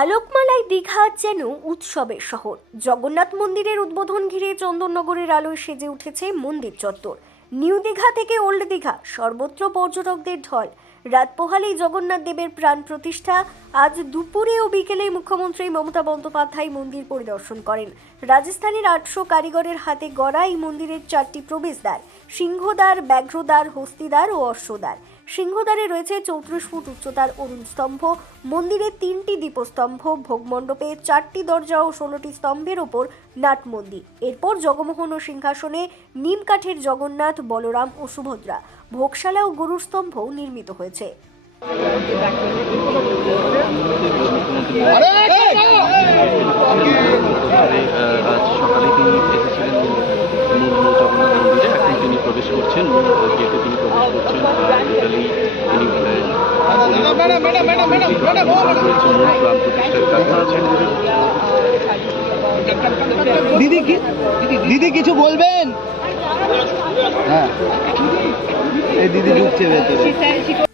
আলোকমালায় দীঘা যেন উৎসবের শহর। জগন্নাথ মন্দিরের উদ্বোধন ঘিরে চন্দননগরের আলোয় সেজে উঠেছে মন্দির চত্বর। নিউ দীঘা থেকে ওল্ড দীঘা, সর্বত্র পর্যটকদের ঢল। রাত পোহালেই জগন্নাথ দেবের প্রাণ প্রতিষ্ঠা। আজ দুপুরে ও বিকেলে মুখ্যমন্ত্রী মমতা বন্দ্যোপাধ্যায় মন্দির পরিদর্শন করেন। রাজস্থানের আটশো কারিগরের হাতে গড়া এই মন্দিরের চারটি প্রবেশদ্বার, সিংহদ্বার, ব্যাঘ্রদ্বার, হস্তিদ্বার ও অশ্বদ্বার। সিংহদ্বারে রয়েছে চৌত্রিশ ফুট উচ্চতার অরুণ স্তম্ভ, মন্দিরে তিনটি দীপস্তম্ভ, ভোগমণ্ডপে চারটি দরজা ও ষোলোটি স্তম্ভের ওপর নাট মন্দির। এরপর জগমোহন ও সিংহাসনে নিম কাঠের জগন্নাথ, বলরাম ও সুভদ্রা। ভোগশালা ও গরুর স্তম্ভও নির্মিত হয়েছে। তবে গেটে তিনি প্রবেশ করছেন টোটালি তিনি দিদি দিদি কিছু বলবেন? হ্যাঁ। এই দিদি ঢুকছে ভেতরে।